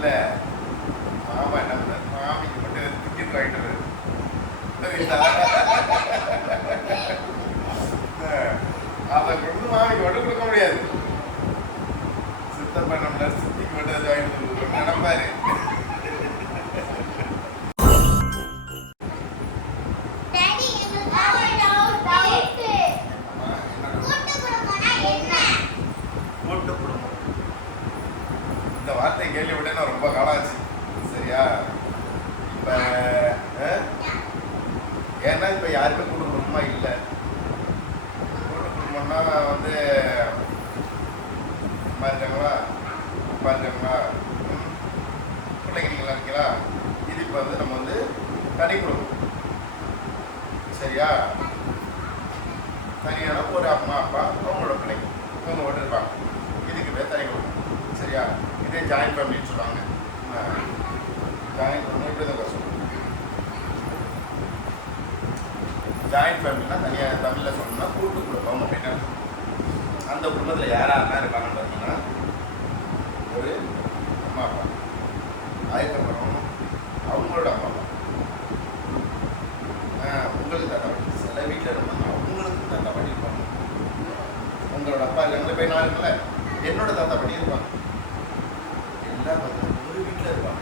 இல்ல. மாமா என்ன மாமிக்கு மட்டும் டிக்கெட் வாங்கிட்டு அதை கொண்டு மாமிக்கு மட்டும் கொடுக்க முடியாது. சித்தப்பா நம்மள சித்திக்கு மட்டும் அதை வாங்கிட்டு வந்து நினைப்பாரு டாடி எங்களுக்கு ஒரு டவுட் அம்மா, என்ன கூட்டு குடும்பம்னா என்ன கூட்டு குடும்பம் இந்த வார்த்தை கேள்விப்பட்டே நான் ரொம்ப காலம் ஆச்சு. சரியா? இப்போ ஏன்னா இப்போ யாருமே கூட்டு குடும்பமாக இல்லை. கூட்டு குடும்பம்னா வந்து அம்மா இருக்காங்களா அப்பா இருக்காங்களா ம், பிள்ளைங்க இருக்கீங்களா? இது இப்போ வந்து நம்ம வந்து தனி குடும்பம். சரியா? தனியான ஒரு அம்மா அப்பா அவங்களோட பிள்ளைங்க இவங்க ஓட்டு இருப்பாங்க. இதுக்கு பேர் தனி குடும்பம். சரியா? இதே ஜாயின் ஃபேமிலின்னு சொல்லுவாங்க ஜாயின் ஃபேமிலி இப்படி தான் சொல்லுவாங்க ஜாயின்ட் ஃபேமிலினா தனியாக தமிழில் சொல்லணும்னா கூட்டு குடும்பம் அப்படின்னா அந்த குடும்பத்தில் யாரெல்லாம் இருக்காங்கன்னு பார்த்தீங்கன்னா ஒரு அம்மா அப்பா அதுக்கப்புறம் அவங்களோட அம்மா அப்பா. உங்களுக்கு தாத்தா பாட்டி சில வீட்டில் இருந்தாங்க அவங்களுக்கு தாத்தா பாட்டி இருப்பாங்க உங்களோட அப்பா இல்லைங்களா போய் நான் இருக்கல என்னோட தாத்தா பாட்டி இருப்பாங்க எல்லாம் பார்த்தீங்கன்னா ஒரு வீட்டில் இருப்பாங்க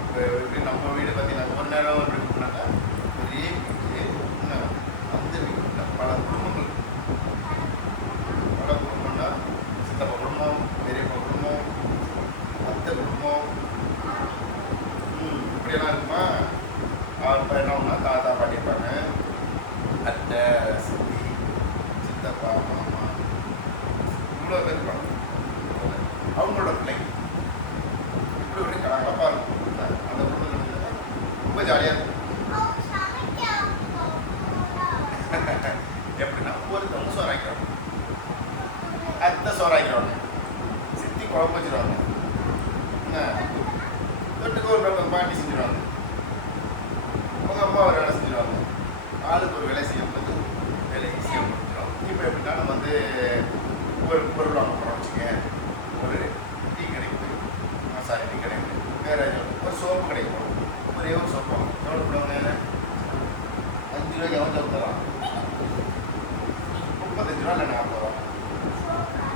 இப்போ எப்படி நம்ம வீடு பார்த்தீங்கன்னா ஒரு நேரம் எப்படி இருக்குனாக்கா ஒரே வீடு இன்னும் அந்த வீட்டில் பல குடும்பங்கள் பல குடும்பம்னா சித்தப்பா குடும்பம் பெரியப்பா குடும்பம் அத்தை குடும்பம் ம், இப்படியெல்லாம் இருக்குமா அப்போ என்ன ஒன்றா தாத்தா பாட்டி இருப்பாங்க அத்தை சித்தி சித்தப்பா மாமா இவ்வளோ பேர் இருப்பாங்க அவங்களோட பிள்ளைங்க. இப்படி ஒரு கலகலப்பாக இருக்கும். அந்த குடும்பத்தில் ரொம்ப ஜாலியாக இருக்கும். எப்படின்னா ஒருத்தவங்க சோறாக்கிறோம் அத்தை சோறாக்கிறோங்க சித்தி குழம்பு வச்சிருவாங்க. என்ன? தொட்டுக்கு ஒரு நம்ம பாட்டி செஞ்சிருவாங்க. உங்க அம்மா ஒரு வேலை செஞ்சிருவாங்க. ஆளுக்கு ஒரு வேலை செய்யும்போது வேலை ஈஸியாக முடிஞ்சிடும் இப்போ எப்படின்னா நம்ம வந்து ஒரு பொருள் வாங்க போகிறோம் வச்சுக்க ஒரு டீ கடைக்கு போய் சாரி டீ கடைக்கு போய் வேற ஏதாவது ஒரு சோப்பு கடைக்கு போகிறோம் ஒரே ஒரு சோப்பு வாங்க எவ்வளோ போடுவாங்க அஞ்சு ரூபாய்க்கு அவன் தந்துடுறான் முப்பத்தஞ்சு ரூபா இல்லை நாற்பது ரூபா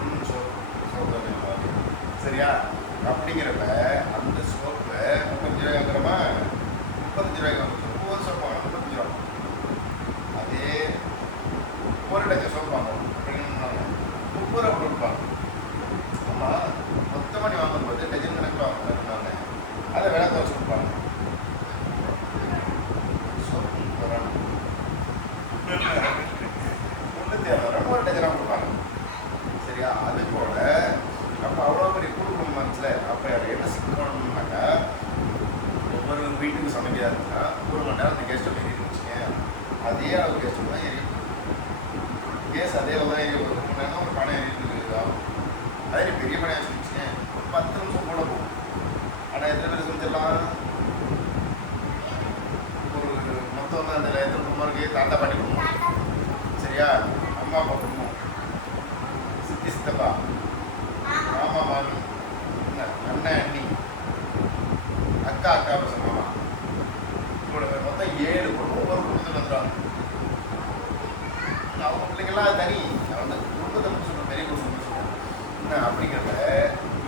ம், சோப்பு சோப்பு வாங்கிடுவாங்க. சரியா அப்படிங்கிறப்ப அந்த சோப்பை முப்பத்தஞ்சு ரூபாய் வாங்குறோமா முப்பத்தஞ்சு ரூபாய்க்கு வாங்க சோப்பு ஒரு சோப்பு வாங்க முப்பத்தஞ்சு ரூபா அதே ஒரு டஜன் சோப்பு வாங்குறோம் அப்படின்னா முப்பது ரூபா கொடுப்பாங்க ஆமாம் மொத்தமாக நீ வாங்கும்போது டஜன் கணக்கில் வாங்குறாங்க அதை விலை குறைச்சி கொடுப்பாங்க சோப்பு முப்பது ரூபா முந்நூற்றி அறுபது ரூபா ஒரு டஜனாக கொடுப்பாங்க சரியா அது போல அப்போ அவ்வளோ பெரிய குடும்பம் மனசில் அப்போ அதை என்ன சிக்கணும்னாக்கா ஒவ்வொரு வீட்டுக்கு சமைக்கிறதா ஒரு மணி நேரம் அந்த கேஸ்ட் எரியுது வச்சுக்கேன் அதே அளவு கேஸ்ட் தான் எரியும் கேஸ் அதே அளவு தான் எரியும் ஒரு மணி நேரம் ஒரு பணம் எரியுது ஆகும் அதே நீ பெரிய பணம் வச்சுக்கேன் ஒரு பத்து நிமிஷம் கூட போகும். ஆனால் எத்தனை பேர் செஞ்சிடலாம் ஒரு மொத்தம் வந்து அந்த எத்தனை குடும்பம் இருக்கு. தாத்தா பாட்டி குடும்பம். சரியா? அம்மா அப்பா குடும்பம். சித்தி சித்தப்பா. மாமா மாமி. அண்ணன் அண்ணி. அக்கா அக்கா பசங்க மாமா இவ்வளோ பேர் மொத்தம் ஏழு குடும்பம் ஒரு குடும்பத்தில் வந்துடுவாங்க அவங்க பிள்ளைங்கெல்லாம் தனி அவங்க குடும்பத்தை சொல்லுவோம் பெரிய குடும்பம் சொல்லுவோம் என்ன அப்படிங்கிறத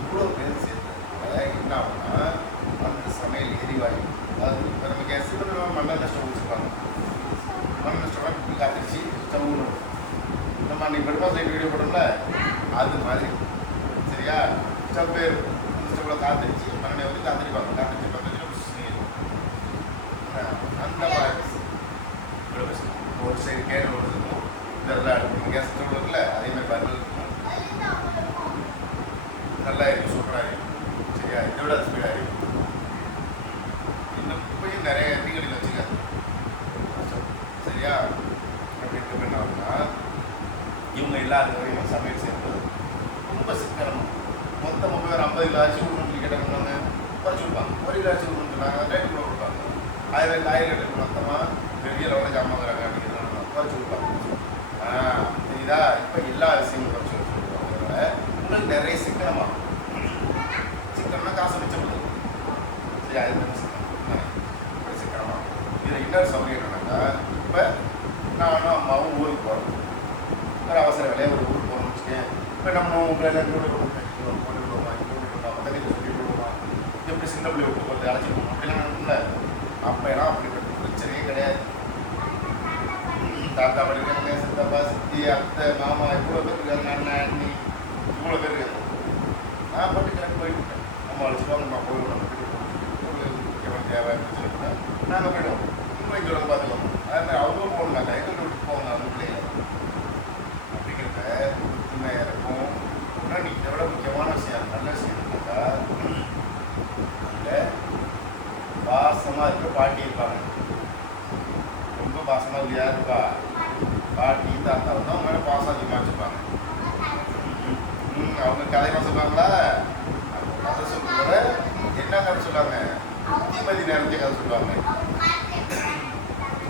இவ்வளோ பேர் சேர்த்ததுனால என்ன ஆகும்னா அந்த சமையல் எரிவாயு அதாவது இப்போ நம்ம கேஸ் சிலிண்டர் மண்ணெண்ணெய் ஸ்டவ் வச்சுருப்பாங்க மண்ணெண்ணெய் ஸ்டவ்லாம் இப்படி காத்திருச்சு ஸ்டவ்னு நம்ம அன்னைக்கு பெருமா சைடு வீடியோ போட்டோம்ல அது மாதிரி சரியா ஸ்டவ் ஸ்டவ்வில் காத்திருச்சு மண்ணெண்ணெய் வந்து காத்திருப்பாங்க காத்திருச்சு பத்து நிமிஷம் அந்த மாதிரி இவ்வளோ பேசணும். ஒரு சைடு கேடு ஒன்று இருக்கும் இதெல்லாம் இருக்கும் கேஸ் ஸ்டவ் இருக்குல்ல அதேமாதிரி மாதிரி நல்லா இருக்கும் சூப்பராக இருக்கும் சரியா? இதை விட ஸ்பீடாக இருக்கும் இன்னும் இப்பயும் நிறைய டீகளில் வச்சுக்காது. சரியா? அப்படின்ட்டு என்ன இவங்க எல்லாரும் வரையும் சமையல் செய்யும்போது ரொம்ப சிக்கனமாக மொத்தம் போய் ஒரு ஐம்பது கிலோ ஆச்சு கொடுக்கணும்னு சொல்லி கேட்டாங்க குறைச்சி கொடுப்பாங்க ஒரு கிலோ ஆச்சு கொடுக்கணும்னு சொன்னாங்க ரேட்டு கூட கொடுப்பாங்க. ஆயிரம் மாதிரி காய்கறிகள் மொத்தமாக பெரிய லெவலில் ஜாமாங்கிறாங்க அப்படிங்கிறாங்க குறைச்சி குறைச்சிருப்பாங்க புரியுதா இப்போ எல்லா விஷயமும் குறைச்சி வச்சுருக்கோம் உங்களுக்கு நிறைய சிக்கனமாக சிக்கனம்னா காசு மிச்சப்படுது சரி அது மாதிரி சிக்கனம் சிக்கனமாக இதில் இன்னொரு சௌகரியம் என்னன்னாக்கா இப்போ நானும் அம்மாவும் ஊருக்கு போகிறோம் ஒரு அவசர வேலையை ஒரு ஊருக்கு போகணும்னு வச்சுக்கேன் இப்போ நம்ம உங்களை எல்லாம் கூட போட்டு விடுவோமா இங்கே போட்டு விடுவோமா பக்கத்தில் எப்படி சின்ன பிள்ளை விட்டு போகிறது அழைச்சிட்டு போகணும். அப்படிலாம் இல்லை அப்போ ஏன்னா அப்படிப்பட்ட பிரச்சனையே கிடையாது. தாத்தா படிக்கிறாங்க சித்தப்பா சித்தி அத்தை மாமா இவ்வளோ பேர் இருக்காங்க அண்ணன் அண்ணி இவ்வளோ பேர் இருக்காங்க. நான் படிக்கிறேன் போயிட்டேன் அம்மா அழைச்சிட்டு நம்ம போய் ஒரு முக்கியமான தேவை பிரச்சனை நாங்கள் போயிடுவோம் இன்னும் இங்கே வந்து பார்த்துக்கலாம். அதே மாதிரி அவங்களும் போகணும்னாக்கா எங்களுக்கு விட்டு போவாங்க அவங்க பிள்ளைங்க அப்படிங்கிறப்ப ஒத்துமையாக இருக்கும் இன்னும் நீ இதை விட முக்கியமான விஷயம் நல்ல விஷயம் என்னன்னாக்கா அதில் பாசமாக இருக்க பாட்டி இருப்பாங்க ரொம்ப பாசமாக இல்லையா இருப்பா பாட்டி தாத்தா வந்து அவங்க மேலே பாசம் அதிகமாக வச்சுருப்பாங்க ம், அவங்க சொன்னாங்களா சொல்லுவாங்களா? கதை என்ன கதை சொல்லுவாங்க? புத்திமதி நிறைஞ்ச கதை சொல்லுவாங்க.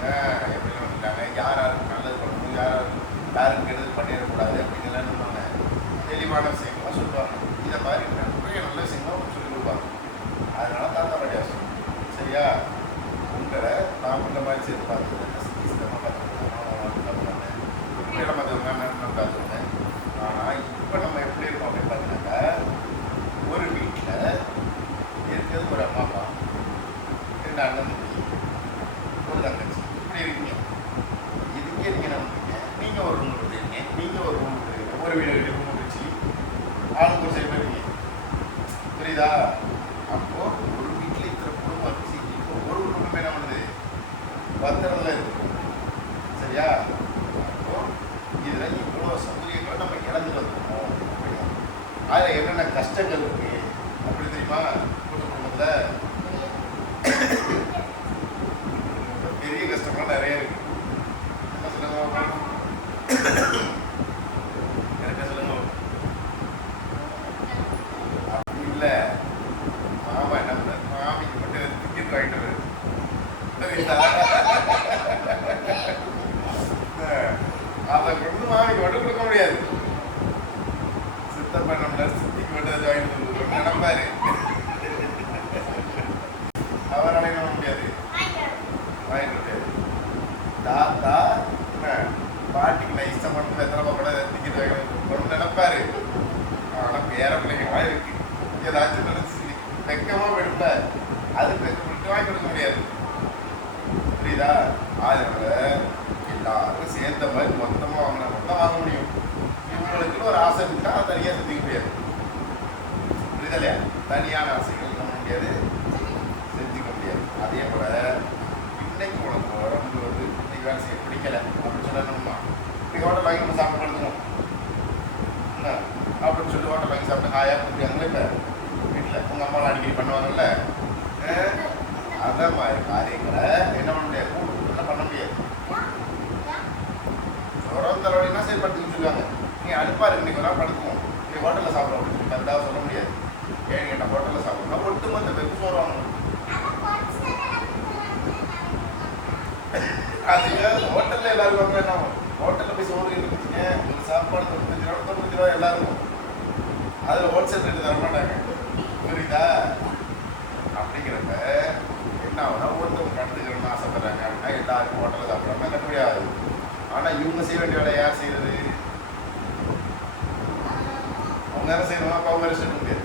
ஆ, எப்படிலாம் யார் யாருக்கு நல்லது பண்ணணும்? யார் யாருக்கு கெடுதல் பண்ணிடக்கூடாது அப்படிங்கலாம் சொன்னாங்க தெளிவான விஷயங்கள்லாம் புரியுதா இல்லையா தனியான ஆசைகள் பண்ண முடியாது செஞ்சுக்க முடியாது. அதே போல இன்னைக்கு உனக்கு உடம்பு வந்து இன்னைக்கு வேலை செய்ய பிடிக்கல. அப்படின்னு சொல்லணும்மா இன்னைக்கு ஹோட்டல் வாங்கி நம்ம சாப்பிட்டு படுத்துவோம் என்ன? அப்படின்னு சொல்லி ஹோட்டல் வாங்கி சாப்பிட்டு ஹாயாக கொடுக்குறாங்களே இப்போ வீட்டில் உங்கள் அம்மாலாம் அடிக்கடி பண்ணுவாங்கல்ல? அஹ், மாதிரி காரியங்களை என்ன பண்ண முடியாது? கூட்டு பண்ண முடியாது. ஜுரம் தலைவலினா சரி படுத்துன்னு சொல்லுவாங்க? நீ அடுப்பா இருக்கு இன்னைக்கு வேணால் படுத்துவோம் நீ ஹோட்டலில் சாப்பிட முடியும் கரெக்டாக சொல்ல முடியும் ஏன்னு கேட்டால் ஹோட்டலில் சாப்பிடணும் ஒட்டுமொத்த பேருக்கு சோறு வாங்கணும். ஹோட்டலில் எல்லாருக்கும் என்ன ஹோட்டலில் போய் சோறு இருந்துச்சுங்க ஒரு சாப்பாடு தொண்ணூத்தஞ்சு ரூபா தொண்ணூத்தஞ்சு ரூபா எல்லாருக்கும் அதில் ஹோல்சேல் ரேட்டு தர மாட்டாங்க. புரியுதா? அப்படிங்கிறப்ப என்ன ஆகுனா ஒருத்தவங்க கண்டுக்கணும்னு ஆசைப்படுறாங்க. அப்படின்னா எல்லாருக்கும் ஹோட்டலில் சாப்பிட்றாங்க கட்டுப்படி முடியாது ஆனால் இவங்க செய்ய வேண்டிய வேலை யார் செய்யறது அவங்க என்ன செய்யணும் அப்போ அவங்க ரெஸ்ட் எடுக்க முடியாது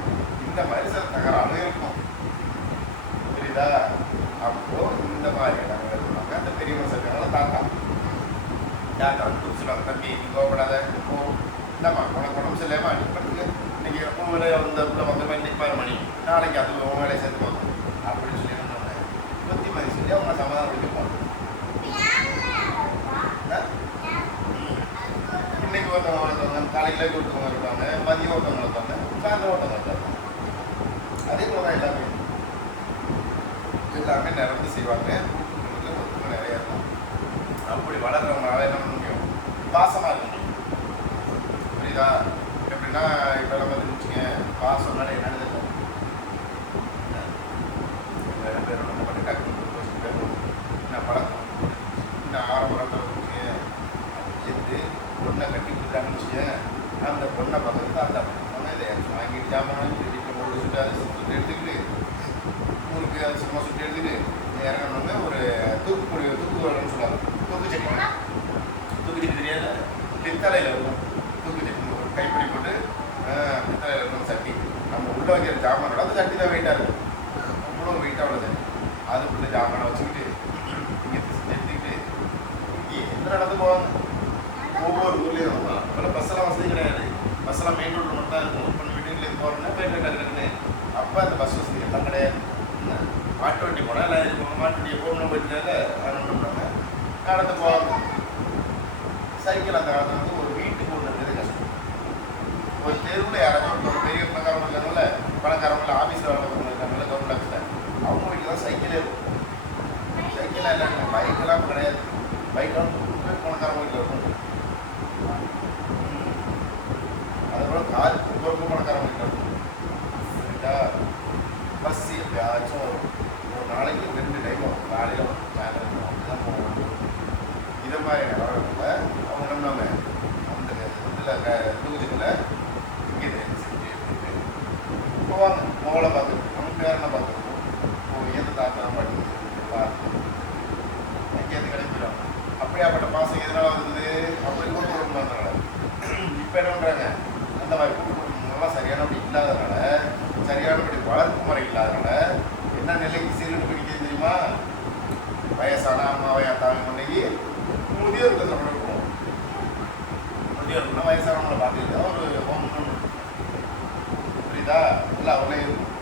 இந்த மாதிரி சில தகராறும் இருக்கும் புரியுதா அப்போ இந்த மாதிரி இடங்கள் இருந்தாங்க அந்த பெரிய மனுஷனால தாத்தா தாத்தா வந்து சொல்லுவாங்க தம்பி நீ இருக்கும் என்னம்மா உனக்கு உடம்பு சரியில்லாமல் நீ பண்ணுங்க இன்னைக்கு உன் வேலையை வந்து உள்ள வந்து இன்னைக்கு பாரு மணி நாளைக்கு அது உன் வேலையை சேர்த்து போகும் அப்படின்னு சொல்லி என்ன பண்ணாங்க புத்தி மாதிரி சொல்லி அவங்க சமாதானம் பண்ணிப்பாங்க இன்னைக்கு ஒருத்தவங்க ஒருத்தவங்க காலையில் ஒருத்தவங்க இருப்பாங்க மதியம் ஒருத்தவங்க இருப்பாங்க சாயந்தரம் ஒருத்தவங்க இருப்பாங்க அதே போல தான் எல்லாமே எல்லாமே நிறந்து செய்வாங்க நிறையா ஒத்துமை இருக்கும் அப்படி வளர்கிறவங்களால என்ன பண்ண முடியும் பாசமாக இருக்க. முடியும் புரியுதா எப்படின்னா இப்போ நம்ம இருந்துச்சுங்க பாசம்னால என்னன்னு தெரியல. வேறு பேர் நம்ம பண்ணி டக்குனு போஸ்ட் என்ன பழக்கம் இந்த ஆரம்பத்தில் இருந்துச்சு சேர்த்து பொண்ணை கட்டி கொடுத்தாங்கன்னு வச்சுக்கேன் அந்த பொண்ணை பக்கத்தில் அந்த பொண்ணை இதை வாங்கிட்டு ஜாமான் வீட்டில் போட்டு சுட்டு அதை சுட்டு எடுத்துக்கிட்டு ஊருக்கு அது சும்மா சுற்றி எடுத்துக்கிட்டு இறங்கணுன்னு ஒரு தூக்குப்பொடி தூக்கு வரணும்னு சொல்லுவாங்க. தூக்கு செடி தூக்கு செடி தெரியாத பித்தலையில் இருக்கும். கைப்பிடி போட்டு பித்தளை இருக்கும் சட்டி. நம்ம உள்ள வைக்கிற ஜாமானோட அந்த சட்டி தான் வெயிட்டாக இருக்கும் அவ்வளோ வெயிட்டாக உள்ளது அது உள்ள ஜாமானை வச்சுக்கிட்டு இங்கே எடுத்துக்கிட்டு எந்த நடந்து போவாங்க? ஒவ்வொரு ஊர்லேயும் அதனால் பஸ்ஸெல்லாம் வசதி கிடையாது. பஸ்ஸெல்லாம் மெயின் ரோடு மட்டும் தான் இருக்கும். இப்போ வீட்டுக்குள்ளே போகிறோம்னா மெயின் ரோட்டில் அப்போ அந்த பஸ் வசதி எல்லாம் கிடையாது. மாட்டு வண்டி போனால் எல்லாம் இருக்கும் மாட்டு வண்டியை போகணும் போயிட்டால அதை பண்ணுறாங்க நடந்து போவாங்க சைக்கிள் அந்த காலத்தில் வந்து ஒரு தெருவில் யாராச்சும் ஒரு பெரிய பணக்காரங்க இருக்காங்கல்ல பணக்காரங்கள ஆஃபீஸில் வேலை இருக்காங்கல்ல கவர்மெண்ட் ஆஃபீஸில் அவங்க வீட்டில் தான் சைக்கிளே இருக்கும் சைக்கிளாக இல்லை பைக்கெல்லாம் கிடையாது. பைக்கெல்லாம் பணக்காரங்க வீட்டில் இருக்கும். அதுபோல் கார் ரொம்ப ரொம்ப பணக்காரங்க வீட்டில் இருக்கும். சரிங்களா பஸ் எப்பயாச்சும் வரும். ஒரு நாளைக்கு ரெண்டு டைம் வரும் காலையில் வரும் சாயந்தரம் அப்படிதான் போவோம் இதை மாதிரி நிலவரத்தில் அவங்க என்ன அந்த இதில் க தொகுதிகளில் போவாங்க. மோளை பார்த்துட்டு நம்ம பேரனை பார்க்குறது போய் எந்த தாத்தா பாட்டி பார்த்து அங்கேருந்து கிளம்பிடும் அப்படியாப்பட்ட பாசம் எதனால வந்து அப்படி கூட்டு குடும்பம் இப்போ என்ன பண்ணுறாங்க அந்த மாதிரி கூட்டு குடும்பங்கள்லாம் சரியானபடி இல்லாதனால சரியானபடி வளர்ப்பு முறை இல்லாதனால என்ன நிலைக்கு சீருன்னு பிடிக்கிறது தெரியுமா? வயசான அம்மாவை அத்தாவை முன்னைக்கு முதியோர்கள் தமிழ் இருக்கும் முதியோர்கள்னா வயசானவங்களை பார்த்துக்கிட்டு ஒரு ஹோம் புரியுதா இல்லை அவங்களே இருக்கும்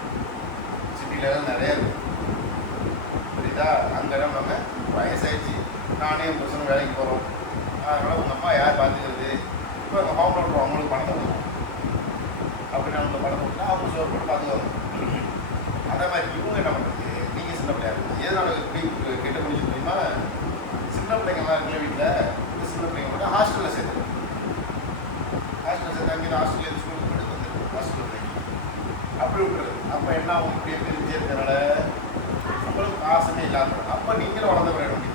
சிட்டிலலாம் நிறைய இருக்கும் புரியுதா அங்கே நம்ம வயசாயிடுச்சு நானே என் புருஷனும் வேலைக்கு போகிறோம் அதனால் யார் பார்த்துக்கிறது? இப்போ எங்கள் ஹோம் லோன் அவங்களுக்கு பணத்தை கொடுக்கும் அப்படின்னு அவங்க பணம் கொடுத்தா அவங்க சோர் போட்டு பார்த்துக்குவாங்க. அதே மாதிரி இவங்க என்ன பண்ணுறது நீங்கள் சின்ன பிள்ளையா இருக்குது எதனால இப்படி கெட்ட முடிஞ்சு தெரியுமா? சின்ன பிள்ளைங்கள்லாம் இருக்குல்ல வீட்டில் இந்த சின்ன பிள்ளைங்க மட்டும் ஹாஸ்டலில் சேர்த்து ஹாஸ்டலில் சேர்த்து அங்கே ஹாஸ்டலில் ஸ்கூலுக்கு போயிட்டு வந்து ஹாஸ்டலில் பிள்ளைங்க அப்படி விட்டுறது. அப்போ என்ன அவங்க இப்படியே பிரிஞ்சே உங்களுக்கு ஆசையே இல்லாத அப்போ நீங்களும் வளர்ந்த பிறகு நீங்கள்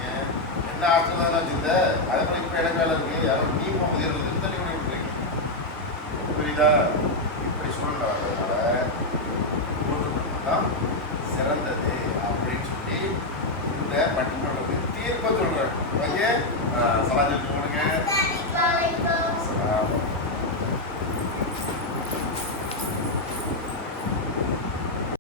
என்ன ஹாஸ்டல் தான் வச்சுருந்த அதே மாதிரி இப்போ எனக்கு வேலை இருக்குது யாரும் நீ போக முடியாது தள்ளி கூட விட்டுருக்கீங்க புரியுதா? இப்படி சூழ்நிலை வர்றதுனால தான் சிறந்தது அப்படின்னு சொல்லி இந்த பட்டிமன்றத்துக்கு தீர்ப்பை சொல்கிறேன் ஓகே? சலாஜி கொடுங்க